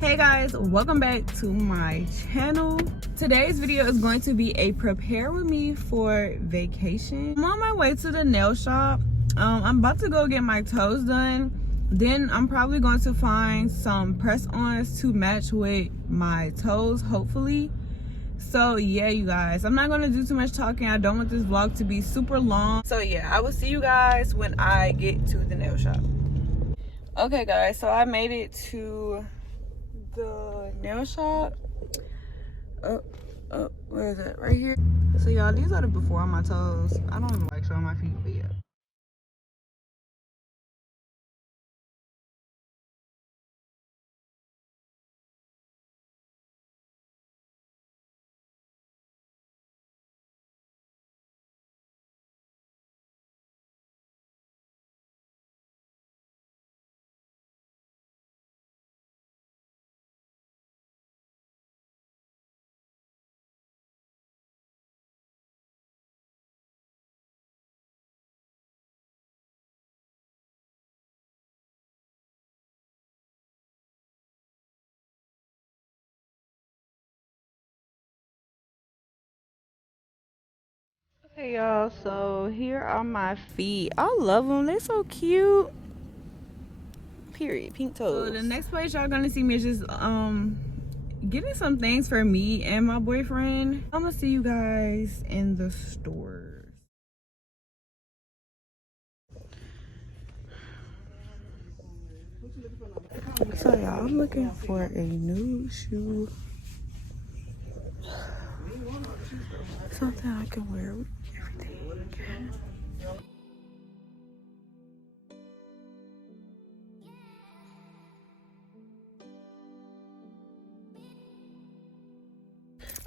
Hey guys, welcome back to my channel. Today's video is going to be a prepare with me for vacation. I'm on my way to the nail shop. I'm about to go get my toes done. Then I'm probably going to find some press-ons to match with my toes, hopefully. So yeah, you guys, I'm not going to do too much talking. I don't want this vlog to be super long. So yeah, I will see you guys when I get to the nail shop. Okay guys, so I made it to the nail shop. Where is it? Right here. So y'all, these are the before on my toes. I don't even like showing my feet, but yeah. Hey y'all, so here are my feet. I love them. They're so cute. Period. Pink toes. So the next place y'all gonna see me is just getting some things for me and my boyfriend. I'm gonna see you guys in the stores. So y'all, I'm looking for a new shoe. Something I can wear with everything.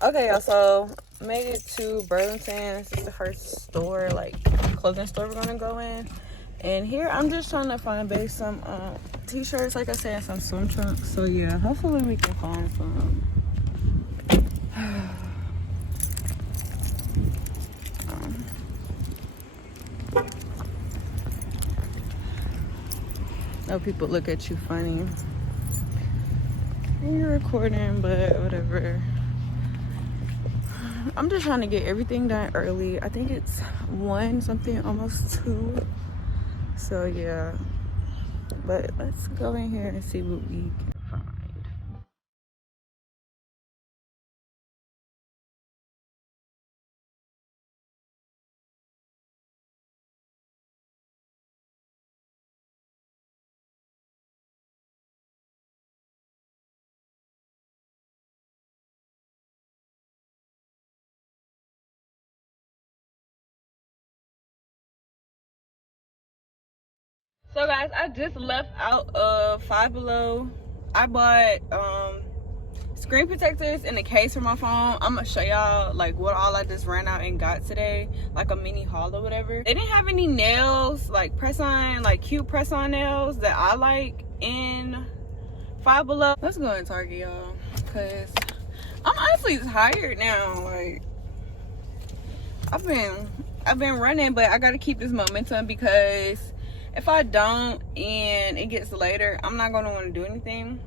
Okay, y'all, so made it to Burlington. This is the first store, like clothing store we're gonna go in. And here I'm just trying to find some t-shirts, like I said, and some swim trunks. So yeah, hopefully we can find some. No, people look at you funny. You're recording, but whatever. I'm just trying to get everything done early. I think it's 1 something, almost 2. So yeah, but let's go in here and see what we can find. So guys, I just left out of Five Below. I bought screen protectors in a case for my phone. I'm gonna show y'all like what all I just ran out and got today, like a mini haul or whatever. They didn't have any nails, like press-on, like cute press-on nails that I like in Five Below. Let's go in Target, y'all, because I'm honestly tired now. Like I've been running, but I gotta keep this momentum, because if I don't and it gets later, I'm not gonna want to do anything.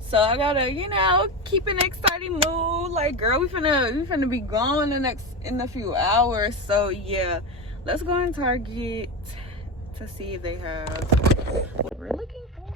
So I gotta, you know, keep an exciting mood. Like, girl, we finna be gone in a few hours. So yeah, let's go in Target to see if they have what we're looking for.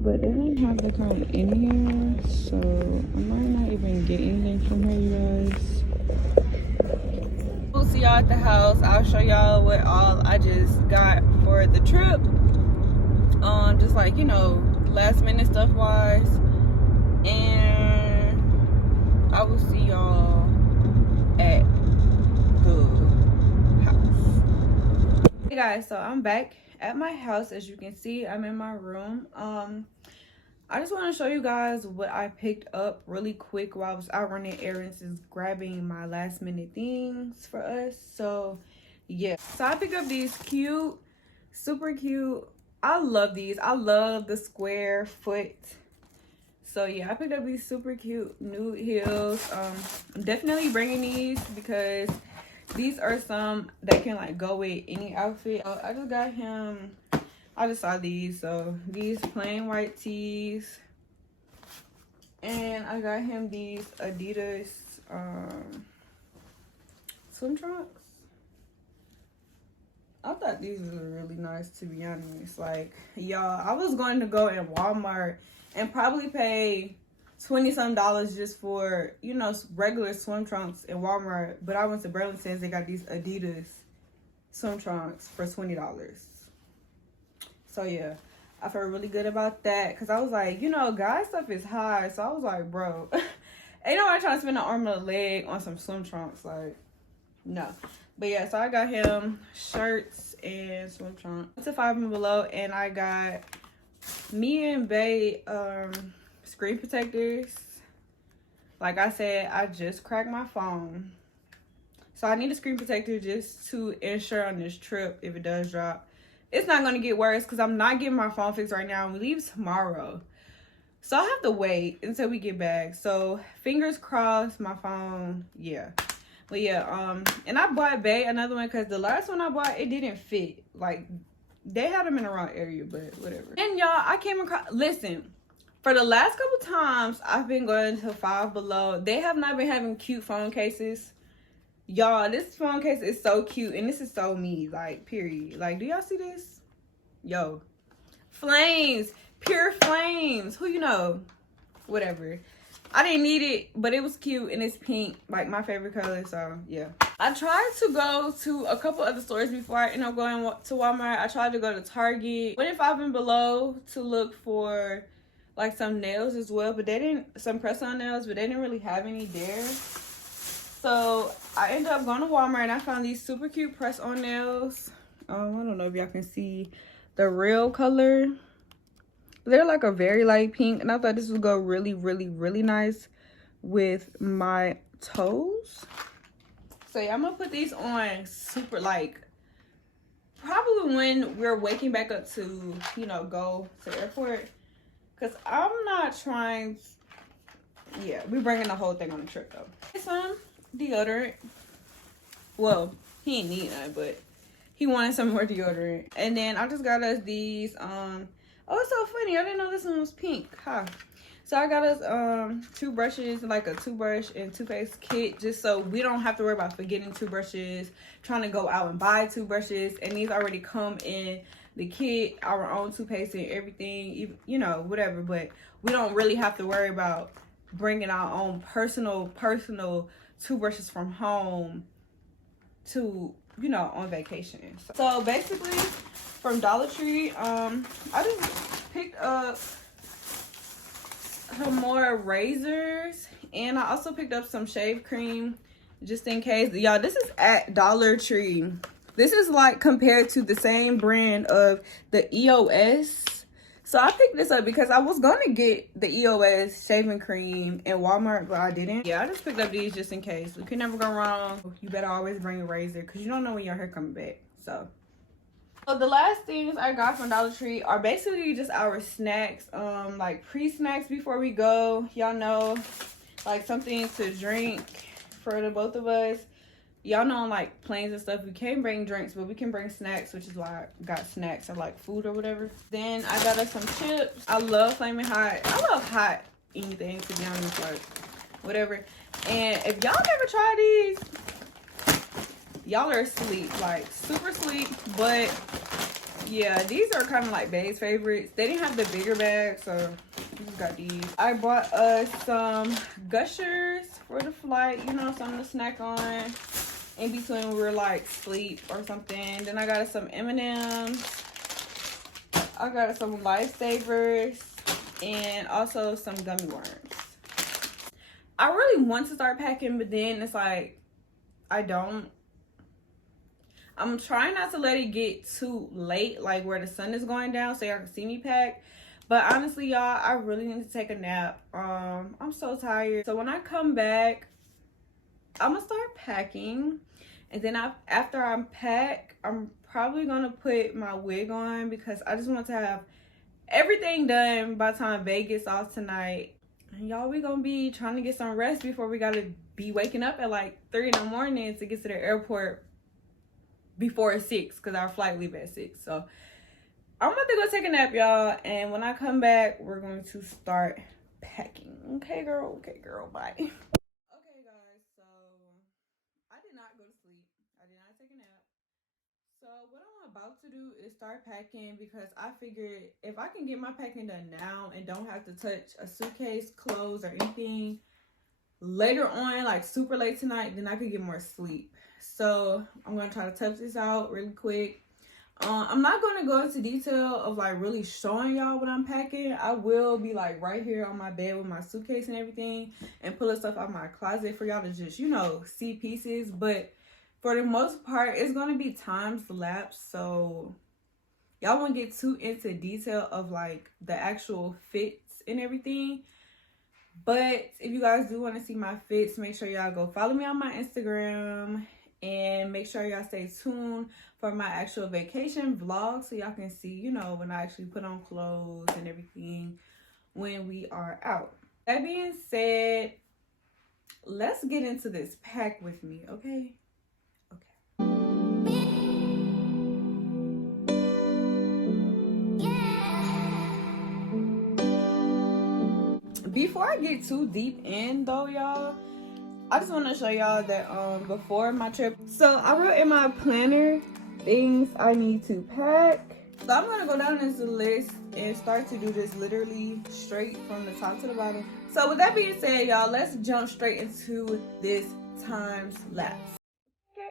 But they don't have the kind in here, so I might not even get anything from her, you guys. We'll see y'all at the house. I'll show y'all what all I just got for the trip. Just like, you know, last minute stuff wise. And I will see y'all at the Guys, so I'm back at my house. As you can see, I'm in my room. I just want to show you guys what I picked up really quick while I was out running errands, is grabbing my last minute things for us. So yeah, so I picked up these cute, super cute, I love these, I love the square foot. So yeah, I picked up these super cute nude heels. I'm definitely bringing these because these are some that can like go with any outfit. I just got him, I just saw these, so these plain white tees, and I got him these Adidas swim trunks. I thought these were really nice, to be honest. Like, y'all, I was going to go in Walmart and probably pay $20-some just for, you know, regular swim trunks in Walmart, but I went to Burlington's. They got these Adidas swim trunks for $20. So yeah, I felt really good about that because I was like, you know, guy stuff is high. So I was like, bro, ain't nobody trying to spend an arm and a leg on some swim trunks. Like, no. But yeah, so I got him shirts and swim trunks. It's a 5 and below, and I got me and Bae screen protectors. Like I said, I just cracked my phone, so I need a screen protector just to ensure on this trip, if it does drop, it's not going to get worse, because I'm not getting my phone fixed right now. We leave tomorrow, so I have to wait until we get back. So fingers crossed my phone. Yeah. But yeah, and I bought Bae another one because the last one I bought, it didn't fit. Like, they had them in the wrong area, but whatever. And y'all, I came across, listen, for the last couple times I've been going to Five Below, they have not been having cute phone cases. Y'all, this phone case is so cute, and this is so me, like, period. Like, do y'all see this? Yo, flames, pure flames. Who you know? Whatever. I didn't need it, but it was cute, and it's pink, like my favorite color. So yeah, I tried to go to a couple other stores before I ended up going to Walmart. I tried to go to Target, went in 5 and below to look for like some nails as well, but they didn't, some press-on nails, but they didn't really have any there. So I ended up going to Walmart, and I found these super cute press-on nails. I don't know if y'all can see the real color. They're like a very light pink, and I thought this would go really, really, really nice with my toes. So yeah, I'm gonna put these on super, like, probably when we're waking back up to, you know, go to the airport, because I'm not trying, yeah, we're bringing the whole thing on the trip though. Some deodorant. Well, he ain't need none, but he wanted some more deodorant. And then I just got us these oh, it's so funny, I didn't know this one was pink. Huh. So I got us two brushes, like a toothbrush and toothpaste kit, just so we don't have to worry about forgetting toothbrushes, trying to go out and buy toothbrushes. And these already come in the kit, our own toothpaste and everything, you know, whatever. But we don't really have to worry about bringing our own personal toothbrushes from home to, you know, on vacation. So basically, from Dollar Tree, I just picked up some more razors, and I also picked up some shave cream just in case. Y'all, this is at Dollar Tree. This is like compared to the same brand of the EOS. So I picked this up because I was gonna get the EOS shaving cream in Walmart, but I didn't. Yeah, I just picked up these just in case. We can never go wrong. You better always bring a razor because you don't know when your hair coming back. So the last things I got from Dollar Tree are basically just our snacks, like pre-snacks before we go. Y'all know, like something to drink for the both of us. Y'all know on like planes and stuff, we can't bring drinks, but we can bring snacks, which is why I got snacks or like food or whatever. Then I got us some chips. I love Flaming Hot. I love hot anything, to be honest, like whatever. And if y'all never tried these, y'all are asleep, like super sleep. But yeah, these are kind of like Bae's favorites. They didn't have the bigger bag, so we just got these. I bought us some Gushers for the flight, you know, something to snack on in between we were like sleep or something. Then I got us some M&Ms. I got us some Lifesavers and also some gummy worms. I really want to start packing, but then it's like I don't I'm trying not to let it get too late, like where the sun is going down, so y'all can see me pack. But honestly, y'all, I really need to take a nap. I'm so tired. So when I come back, I'm gonna start packing, and then after I'm packed, I'm probably gonna put my wig on because I just want to have everything done by the time Vegas off tonight. And y'all, we gonna be trying to get some rest before we gotta be waking up at like 3 in the morning to get to the airport before 6 because our flight leave at 6. So I'm about to go take a nap, y'all, and when I come back, we're going to start packing. Okay, girl, bye. Okay, guys, so I did not go to sleep. I did not take a nap. So what I'm about to do is start packing because I figured if I can get my packing done now and don't have to touch a suitcase, clothes, or anything later on, like super late tonight, then I could get more sleep. So I'm gonna try to tough this out really quick. I'm not gonna go into detail of like really showing y'all what I'm packing. I will be like right here on my bed with my suitcase and everything and pulling stuff out of my closet for y'all to just, you know, see pieces. But for the most part, it's gonna be time lapse, so y'all won't get too into detail of like the actual fits and everything. But if you guys do want to see my fits, make sure y'all go follow me on my Instagram and make sure y'all stay tuned for my actual vacation vlog so y'all can see, you know, when I actually put on clothes and everything when we are out. That being said, let's get into this pack with me, okay? Before I get too deep in though, y'all, I just want to show y'all that before my trip, so I wrote in my planner things I need to pack. So I'm gonna go down this list and start to do this literally straight from the top to the bottom. So with that being said, y'all, let's jump straight into this time lapse. Okay.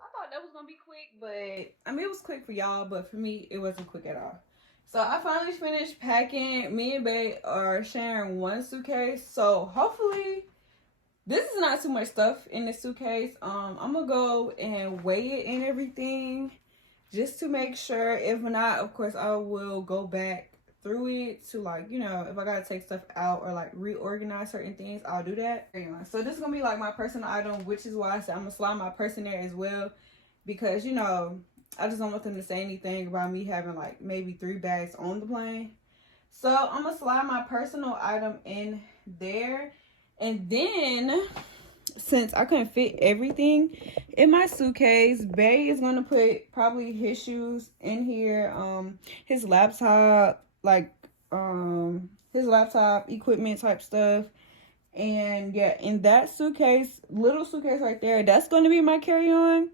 I thought that was gonna be quick, but I mean it was quick for y'all, but for me it wasn't quick at all. So I finally finished packing. Me and Bae are sharing one suitcase, so hopefully this is not too much stuff in this suitcase. I'm gonna go and weigh it and everything just to make sure. If not, of course I will go back through it to, like, you know, if I gotta take stuff out or like reorganize certain things, I'll do that. Anyway, so this is gonna be like my personal item, which is why I said I'm gonna slide my purse in there as well, because, you know, I just don't want them to say anything about me having like maybe 3 bags on the plane. So I'm gonna slide my personal item in there. And then, since I couldn't fit everything in my suitcase, Bae is gonna put probably his shoes in here, his laptop, like his laptop equipment type stuff. And yeah, in that suitcase, little suitcase right there, that's gonna be my carry-on.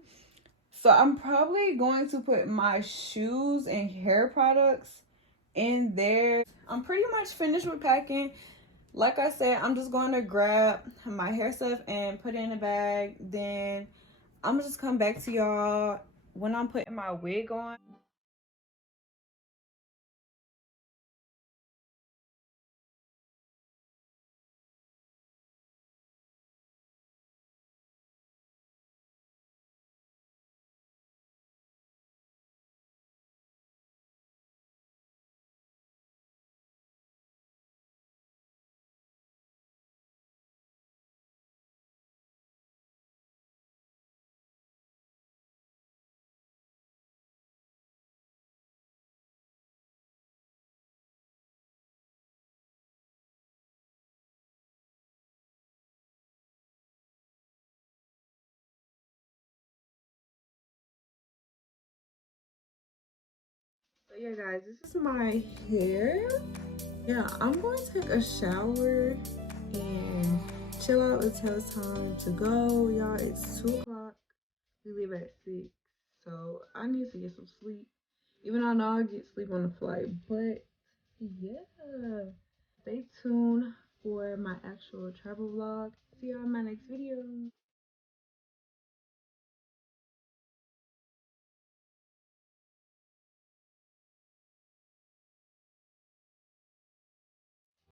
So I'm probably going to put my shoes and hair products in there. I'm pretty much finished with packing. Like I said, I'm just going to grab my hair stuff and put it in a bag. Then I'm gonna just come back to y'all when I'm putting my wig on. So yeah, guys, this is my hair. Yeah, I'm going to take a shower and chill out until it's time to go. Y'all, it's 2 o'clock. We leave at 6. So I need to get some sleep. Even though I know I'll get sleep on the flight. But yeah, stay tuned for my actual travel vlog. See y'all in my next video.